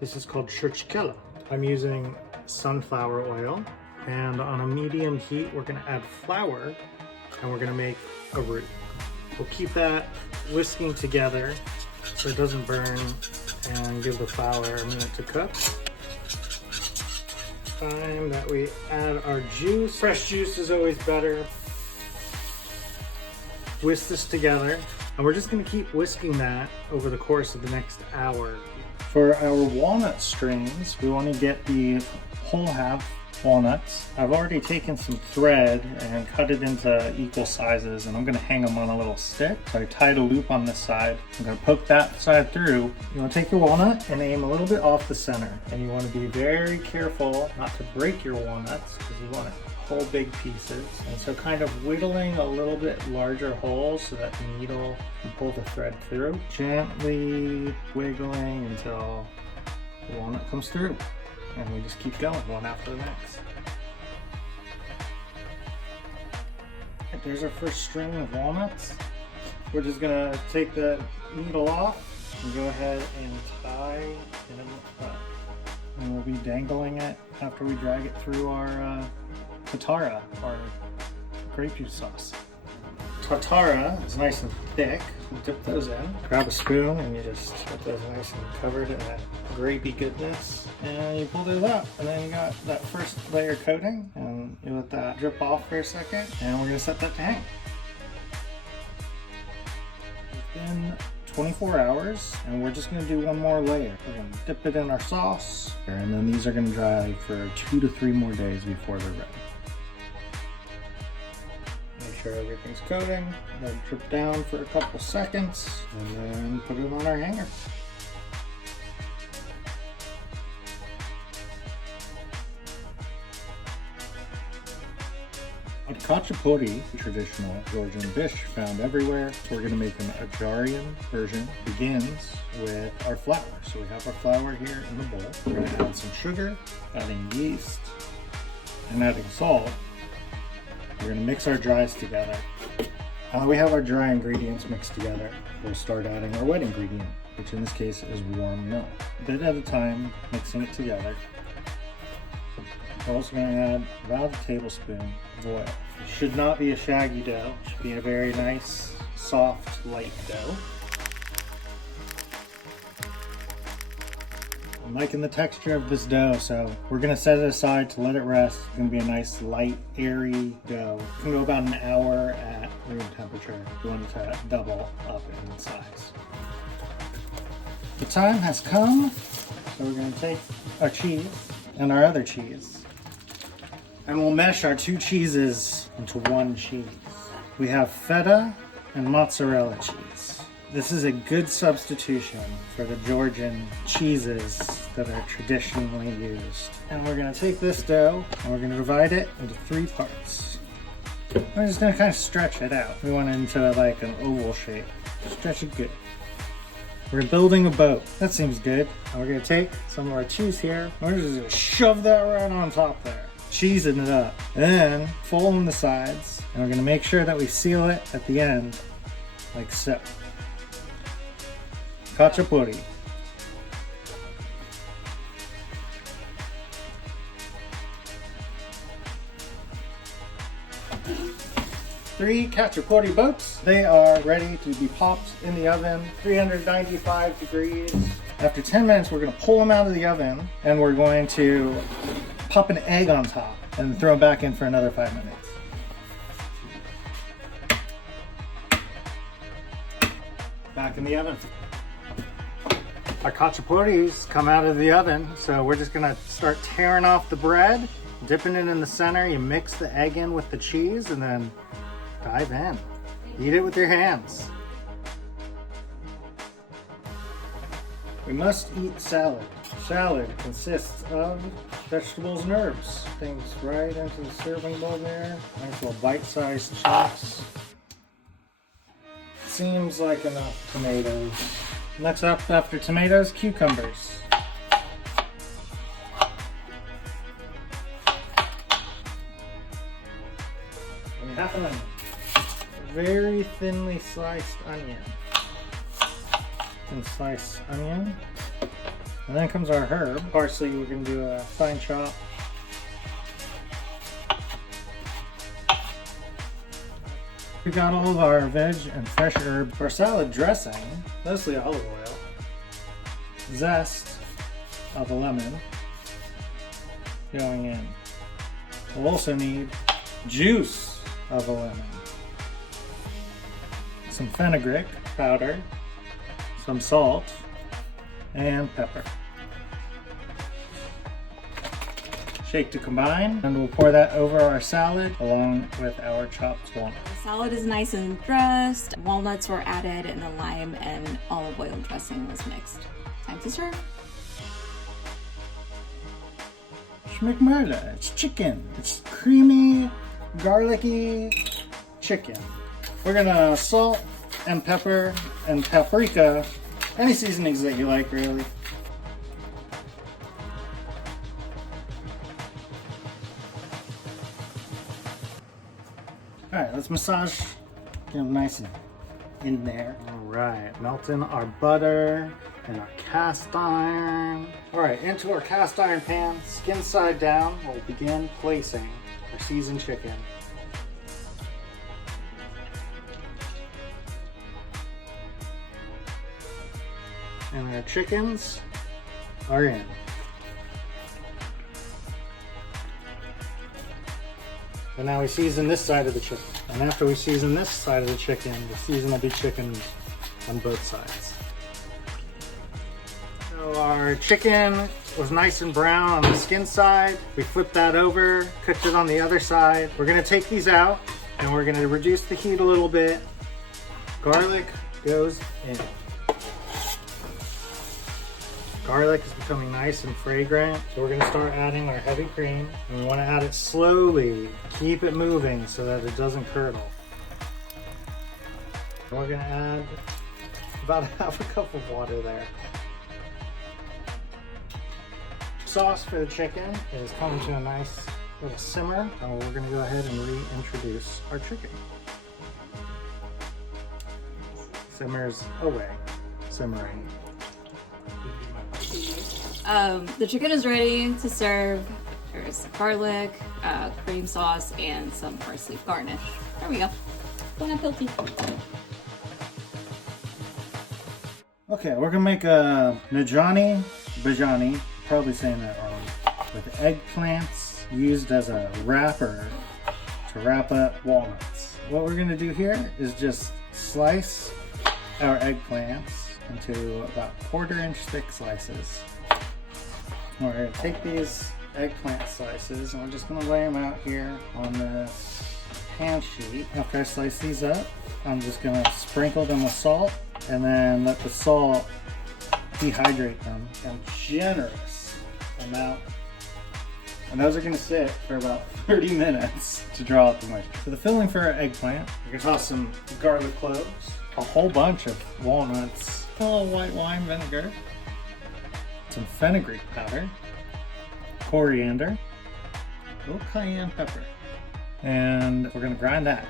This is called churchkela. I'm using sunflower oil, and on a medium heat, we're gonna add flour, and we're gonna make a roux. We'll keep that whisking together so it doesn't burn, and give the flour a minute to cook. Time that we add our juice. Fresh juice is always better. Whisk this together, and we're just gonna keep whisking that over the course of the next hour. For our walnut strings, we want to get the whole half walnuts. I've already taken some thread and cut it into equal sizes, and I'm going to hang them on a little stick. So I tied a loop on this side. I'm going to poke that side through. You want to take your walnut and aim a little bit off the center, and you want to be very careful not to break your walnuts because you want whole big pieces. And so kind of whittling a little bit larger holes so that the needle can pull the thread through. Gently wiggling until the walnut comes through. And we just keep going one after the next. There's our first string of walnuts. We're just gonna take the needle off and go ahead and tie it in the front. And we'll be dangling it after we drag it through our tartara, or grape juice sauce. Tartara is nice and thick. You dip those in. Grab a spoon and you just get those nice and covered in that grapey goodness. And you pull those out, and then you got that first layer coating, and you let that drip off for a second, and we're gonna set that to hang. It's been 24 hours, and we're just gonna do one more layer. We're gonna dip it in our sauce, and then these are gonna dry for 2 to 3 more days before they're ready. Make sure everything's coating, let it drip down for a couple seconds, and then put it on our hanger. A Khachapuri, a traditional Georgian dish found everywhere. So we're going to make an Ajarian version. Begins with our flour. So we have our flour here in the bowl. We're going to add some sugar, adding yeast, and adding salt. We're going to mix our dries together. Now that we have our dry ingredients mixed together, we'll start adding our wet ingredient, which in this case is warm milk. A bit at a time, mixing it together. We're also going to add about a tablespoon of oil. It should not be a shaggy dough. It should be a very nice, soft, light dough. I'm liking the texture of this dough, so we're going to set it aside to let it rest. It's going to be a nice, light, airy dough. It can go about an hour at room temperature. We want it to double up in size. The time has come, so we're going to take our cheese and our other cheese, and we'll mesh our 2 cheeses into 1 cheese. We have feta and mozzarella cheese. This is a good substitution for the Georgian cheeses that are traditionally used. And we're gonna take this dough and we're gonna divide it into 3 parts. We're just gonna kind of stretch it out. We want it into like an oval shape. Stretch it good. We're building a boat. That seems good. And we're gonna take some of our cheese here. We're just gonna shove that right on top there. Cheesing it up. Then fold in the sides, and we're gonna make sure that we seal it at the end, like so. Khachapuri. Three Khachapuri boats. They are ready to be popped in the oven, 395 degrees. After 10 minutes, we're gonna pull them out of the oven, and we're going to pop an egg on top and throw it back in for another 5 minutes. Back in the oven. Our Khachapuris come out of the oven, so we're just gonna start tearing off the bread, dipping it in the center. You mix the egg in with the cheese, and then dive in. Eat it with your hands. We must eat salad. Salad consists of vegetables and herbs. Things right into the serving bowl there. Nice little bite-sized chunks. Seems like enough tomatoes. Next up after tomatoes, cucumbers. And half an onion. Very thinly sliced onion. Thin sliced onion. And then comes our herb. Parsley, we're gonna do a fine chop. We got all of our veg and fresh herbs. For salad dressing, mostly olive oil, zest of a lemon going in. We'll also need juice of a lemon, some fenugreek powder, some salt, and pepper. Shake to combine, and we'll pour that over our salad along with our chopped walnuts. The salad is nice and dressed, walnuts were added, and the lime and olive oil dressing was mixed. Time to serve. Schmickmurda, it's chicken. It's creamy, garlicky chicken. We're gonna salt and pepper and paprika, any seasonings that you like, really. All right, let's massage, get them nice and in there. All right, melting our butter and our cast iron. All right, into our cast iron pan, skin side down, we'll begin placing our seasoned chicken. And our chickens are in. So now we season this side of the chicken. And after we season this side of the chicken, the season will be chicken on both sides. So our chicken was nice and brown on the skin side. We flipped that over, cooked it on the other side. We're gonna take these out and we're gonna reduce the heat a little bit. Garlic goes in. Garlic is becoming nice and fragrant, so we're going to start adding our heavy cream. And we want to add it slowly, keep it moving so that it doesn't curdle. And we're going to add about half a cup of water there. Sauce for the chicken is coming to a nice little simmer, and we're going to go ahead and reintroduce our chicken. Simmers away, simmering. The chicken is ready to serve. There's garlic, cream sauce, and some parsley garnish. There we go. Bon appetit. Okay, we're gonna make a Badrijani, probably saying that wrong, with eggplants used as a wrapper to wrap up walnuts. What we're gonna do here is just slice our eggplants into about 1/4 inch thick slices. We're going to take these eggplant slices and we're just going to lay them out here on this pan sheet. After I slice these up, I'm just going to sprinkle them with salt and then let the salt dehydrate them in a generous amount. And those are going to sit for about 30 minutes to draw out the moisture. For the filling for our eggplant, we're going to toss some garlic cloves, a whole bunch of walnuts, a little white wine vinegar, some fenugreek powder, coriander, a little cayenne pepper, and we're going to grind that.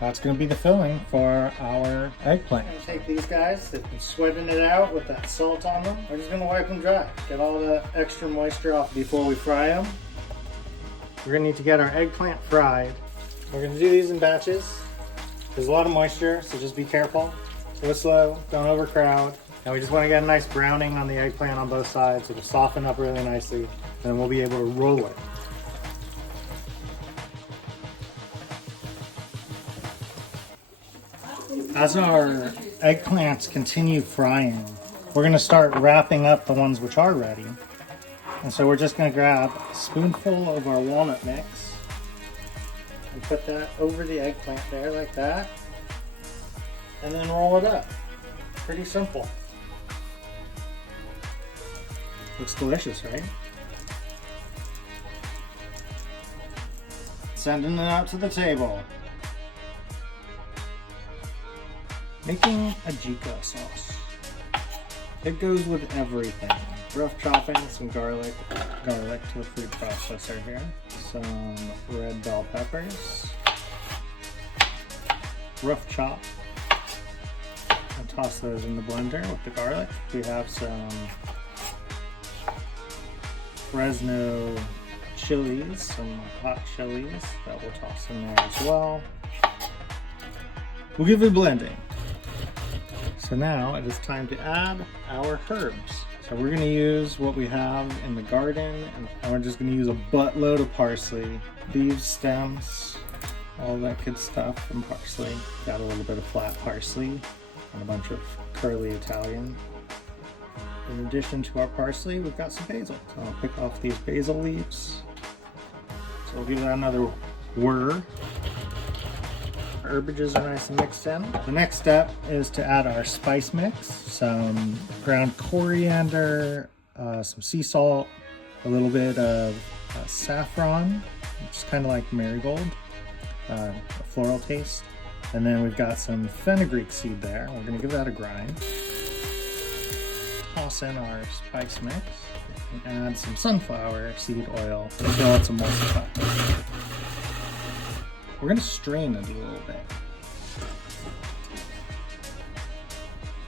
That's going to be the filling for our eggplant. I'm going to take these guys, they've been sweating it out with that salt on them. We're just going to wipe them dry, get all the extra moisture off before we fry them. We're going to need to get our eggplant fried. We're going to do these in batches. There's a lot of moisture, so just be careful. Go slow, don't overcrowd. And we just want to get a nice browning on the eggplant on both sides. It'll soften up really nicely, and then we'll be able to roll it. As our eggplants continue frying, we're going to start wrapping up the ones which are ready. And so we're just going to grab a spoonful of our walnut mix and put that over the eggplant there like that, and then roll it up. Pretty simple. Looks delicious, right? Sending it out to the table. Making Ajika sauce. It goes with everything. Rough chopping some garlic to a food processor here. Some red bell peppers. Rough chop on toss those in the blender with the garlic. We have some Fresno chilies, some hot chilies that we'll toss in there as well. We'll give it blending. So now it is time to add our herbs. So we're gonna use what we have in the garden, and we're just gonna use a buttload of parsley, leaves, stems, all that good stuff from parsley. Got a little bit of flat parsley and a bunch of curly Italian. In addition to our parsley, we've got some basil. So I'll pick off these basil leaves. So we'll give that another whir. Herbages are nice and mixed in. The next step is to add our spice mix. Some ground coriander, some sea salt, a little bit of saffron, which is kind of like marigold, a floral taste. And then we've got some fenugreek seed there. We're gonna give that a grind. Toss in our spice mix and add some sunflower seed oil until it's emulsified. We're gonna strain it a little bit.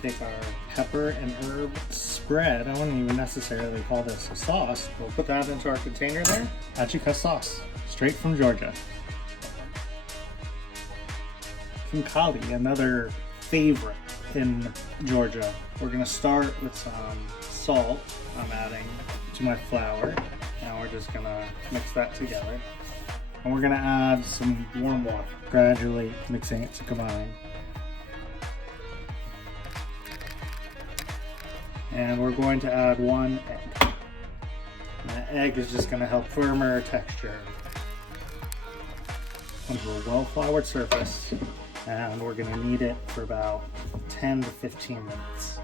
Take our pepper and herb spread. I wouldn't even necessarily call this a sauce. We'll put that into our container there. Ajika sauce, straight from Georgia. Khinkali, another favorite in Georgia. We're gonna start with some salt I'm adding to my flour. Now we're just gonna mix that together. And we're gonna add some warm water, gradually mixing it to combine. And we're going to add 1 egg. And that egg is just gonna help firmer texture onto a well-floured surface. And we're gonna knead it for about 10 to 15 minutes.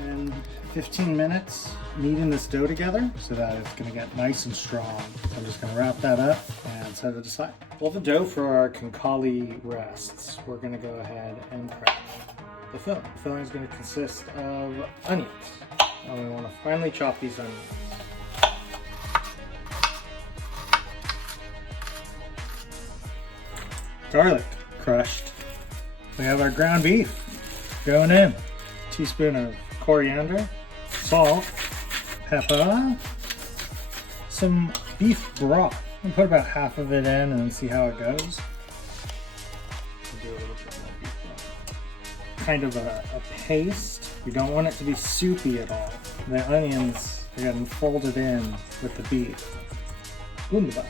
And 15 minutes kneading this dough together so that it's gonna get nice and strong. So I'm just gonna wrap that up and set it aside. While the dough for our khinkali rests, we're gonna go ahead and prep the filling. The filling is gonna consist of onions. And we wanna finely chop these onions. Garlic, crushed. We have our ground beef going in. Teaspoon of coriander, salt, pepper, some beef broth. I'm gonna put about half of it in and then see how it goes. Do a little bit more beef broth. Kind of a paste. You don't want it to be soupy at all. The onions are getting folded in with the beef. Wunderbar.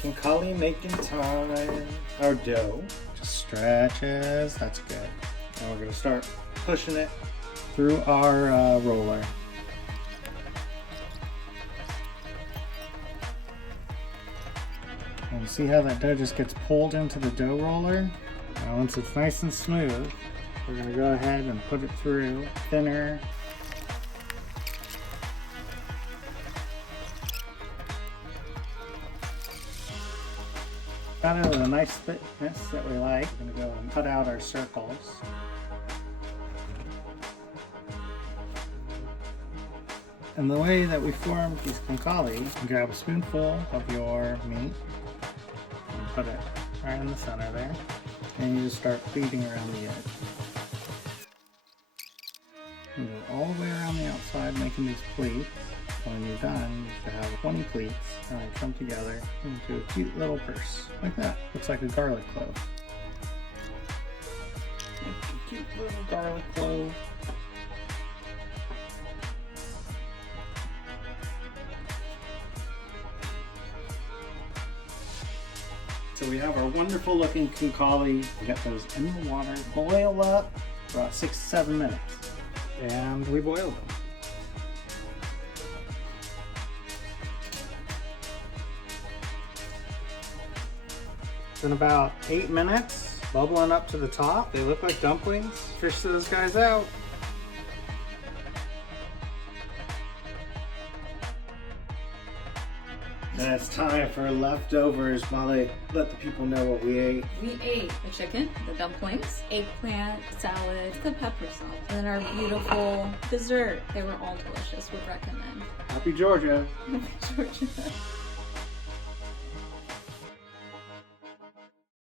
Khinkali making time. Our dough just stretches. That's good. And we're gonna start pushing it through our roller. And see how that dough just gets pulled into the dough roller? Now once it's nice and smooth, we're gonna go ahead and put it through thinner. Got it with a nice thickness that we like. I'm gonna go and cut out our circles. And the way that we form these khinkali, you grab a spoonful of your meat and put it right in the center there. And you just start feeding around the edge. You go all the way around the outside making these pleats. When you're done, you should have 20 pleats and they come together into a cute little purse. Like that. Looks like a garlic clove. Like a cute little garlic clove. So we have our wonderful looking khinkali. We get those in the water, boil up for about 6 to 7 minutes. And we boil them. In about 8 minutes, bubbling up to the top. They look like dumplings. Fish those guys out. And it's time for leftovers while they let the people know what we ate. We ate the chicken, the dumplings, eggplant, salad, the pepper sauce, and then our beautiful dessert. They were all delicious. Would recommend. Happy Georgia. Happy Georgia.